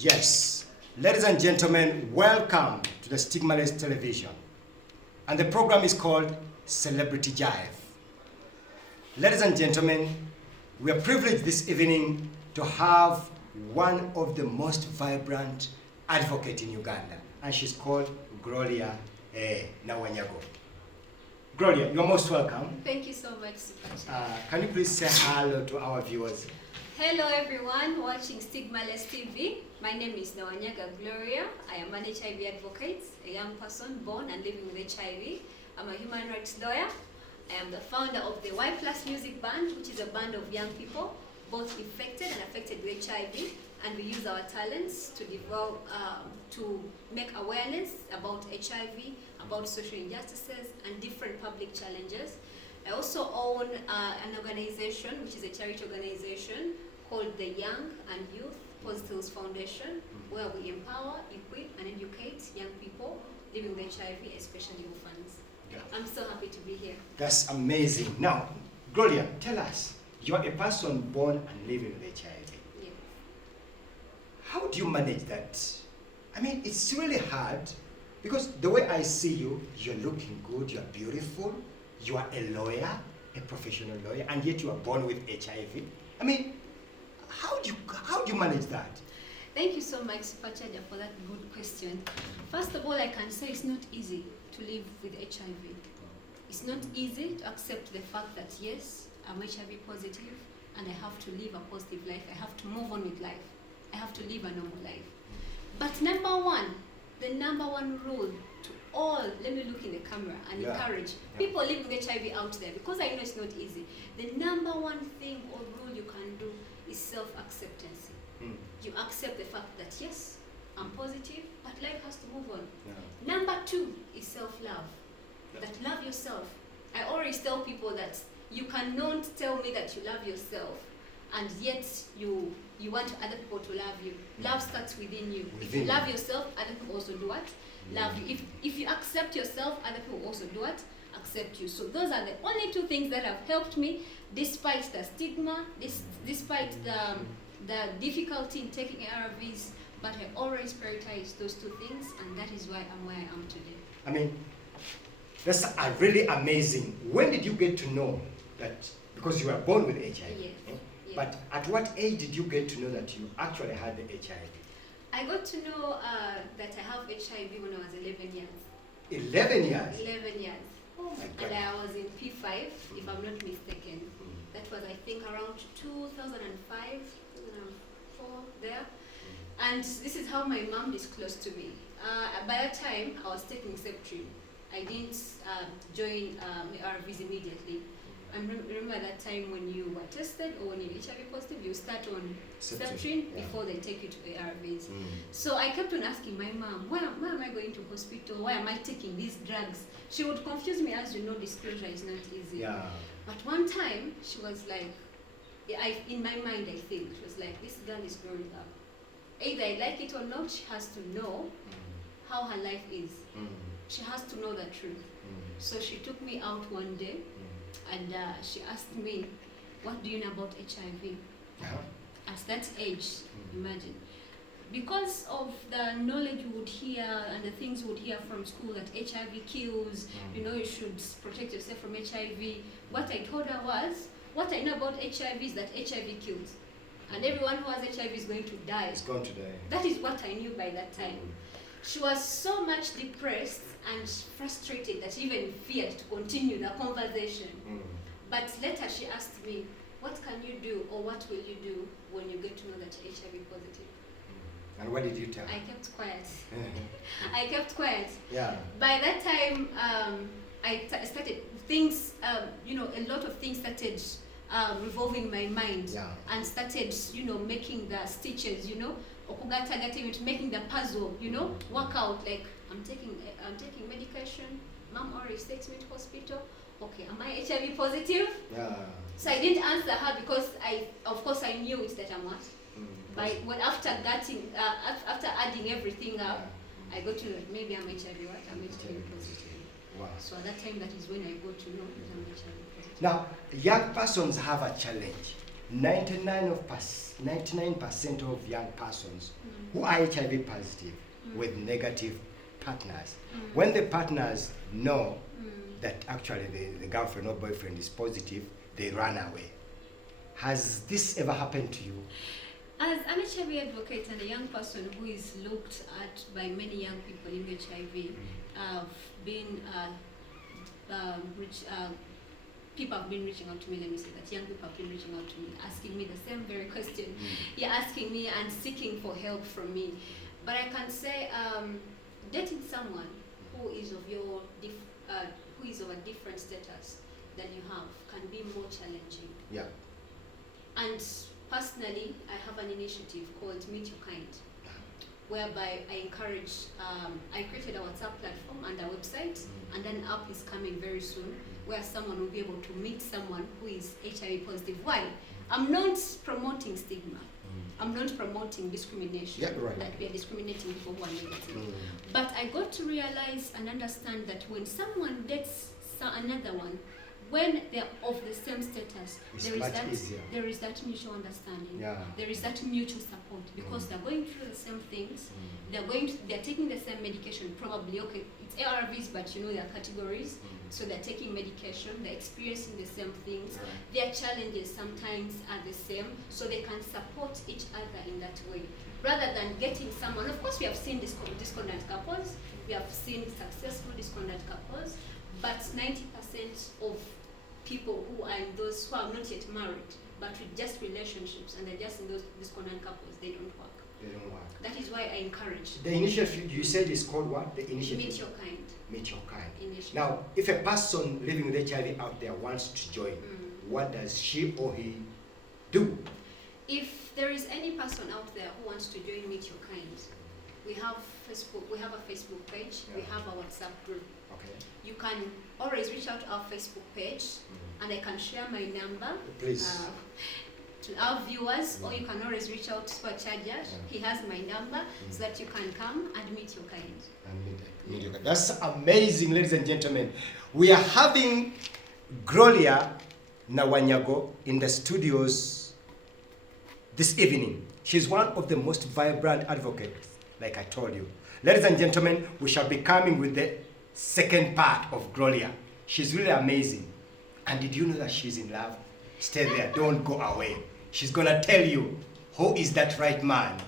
Yes, ladies and gentlemen, welcome to the Stigmaless Television. And the program is called Celebrity Jive. Ladies and gentlemen, we are privileged this evening to have one of the most vibrant advocates in Uganda, and she's called Gloria Nawanyago. Gloria, you're most welcome. Thank you so much, Sipacha. Can you please say hello to our viewers? Hello everyone watching Stigmaless TV. My name is Nawanyaga Gloria. I am an HIV advocate, a young person born and living with HIV. I'm a human rights lawyer. I am the founder of the Y Plus Music Band, which is a band of young people, both infected and affected with HIV. And we use our talents to develop, to make awareness about HIV, about social injustices, and different public challenges. I also own an organization, which is a charity organization called the Young and Youth Positives Foundation, where we empower, equip, and educate young people living with HIV, especially orphans. Yeah. I'm so happy to be here. That's amazing. Now, Gloria, tell us, you're a person born and living with HIV. Yeah. How do you manage that? I mean, it's really hard because the way I see you, you're looking good, you're beautiful, you are a lawyer, a professional lawyer, and yet you are born with HIV. I mean, how do you manage that? Thank you so much, Sipachaja, for that good question. First of all, I can say it's not easy to live with HIV. It's not easy to accept the fact that yes, I'm HIV positive and I have to live a positive life. I have to move on with life. I have to live a normal life. But the number one rule to all, let me look in the camera and encourage people living with HIV out there, because I know it's not easy. The number one thing or rule you can do is self-acceptance. You accept the fact that yes, I'm positive, but life has to move on. Number two is self-love. That love yourself. I always tell people that you cannot tell me that you love yourself and yet you want other people to love you. Love starts within you. If you love yourself, other people also do what? Love you. If you accept yourself, other people also do what? Accept you. So those are the only two things that have helped me despite the stigma, despite the difficulty in taking ARVs, but I always prioritize those two things, and that is why I'm where I am today. I mean, that's really amazing. When did you get to know that, because you were born with HIV, Yes. Yes. but at what age did you get to know that you actually had the HIV? I got to know that I have HIV when I was 11 years. 11 years? 11 years. Oh my God. And I was in P5, if I'm not mistaken. That was, I think, around 2005, 2004, there. And this is how my mom disclosed to me. By that time, I was taking Septrin. I didn't join ARVs immediately. I remember that time when you were tested or when you're HIV positive, you start on Septrin before they take you to ARVs. So I kept on asking my mom, why am I going to hospital? Why am I taking these drugs? She would confuse me, as you know, disclosure is not easy. Yeah. But one time, she was like, in my mind I think, she was like, this girl is growing up. Either I like it or not, she has to know how her life is. She has to know the truth. So she took me out one day and she asked me, what do you know about HIV? At that age, imagine. Because of the knowledge you would hear and the things you would hear from school that HIV kills, you should protect yourself from HIV. What I told her was, what I know about HIV is that HIV kills. And everyone who has HIV is going to die. It's going to die. That is what I knew by that time. She was so much depressed and frustrated that she even feared to continue the conversation. But later she asked me, what can you do or what will you do when you get to know that you're HIV positive? And what did you tell her? I kept quiet. I kept quiet. Yeah. By that time, I started things, a lot of things started revolving my mind and started, making the stitches, making the puzzle, work out. Like I'm taking medication. Mom always takes me to hospital. Okay, am I HIV positive? Yeah. So I didn't answer her because of course I knew it that I'm what. After adding everything up, I got to know that maybe I'm HIV what? I'm HIV positive. Wow. So at that time, that is when I got to know that I'm HIV positive. Now, young persons have a challenge 99% of young persons who are HIV positive with negative partners, when the partners know that actually the girlfriend or boyfriend is positive, they run away. Has this ever happened to you? As an HIV advocate and a young person who is looked at by many young people in HIV, people have been reaching out to me, let me say that, young people have been reaching out to me, asking me the same very question. You're asking me and seeking for help from me. But I can say, dating someone who is of your who is of a different status than you have can be more challenging. Yeah. And personally, I have an initiative called Meet Your Kind, whereby I encourage, I created a WhatsApp platform and a website, and an app is coming very soon, where someone will be able to meet someone who is HIV positive. Why? I'm not promoting stigma. I'm not promoting discrimination, Yeah, right. that we are discriminating people who are negative. But I got to realize and understand that when someone dates another one, when they're of the same status, It's there is much that easier. there is that mutual understanding. Yeah. There is that mutual support because they're going through the same things. They're taking the same medication. Probably, okay, it's ARVs, but you know there are categories. So they're taking medication. They're experiencing the same things. Their challenges sometimes are the same, so they can support each other in that way. Rather than getting someone, of course, we have seen discordant couples. We have seen successful discordant couples, but 90% of people who are in those who are not yet married, but with just relationships, and they're just in those discordant couples, they don't work. They don't work. That is why I encourage. The initiative you said is called what? The initiative? Meet Your Kind. Meet Your Kind. Initiative. Now, if a person living with HIV out there wants to join, what does she or he do? If there is any person out there who wants to join Meet Your Kind, we have Facebook. We have a Facebook page. We have a WhatsApp group. Okay. You can always reach out to our Facebook page, and I can share my number. Please. To our viewers, or you can always reach out to Chaja. He has my number, so that you can come and meet your kind. Meet Your Kind. That's amazing, ladies and gentlemen. We are having Gloria Nawanyago in the studios this evening. She's one of the most vibrant advocates, like I told you. Ladies and gentlemen, we shall be coming with the second part of Gloria. She's really amazing. And did you know that she's in love? Stay there, don't go away. She's gonna tell you who is that right man.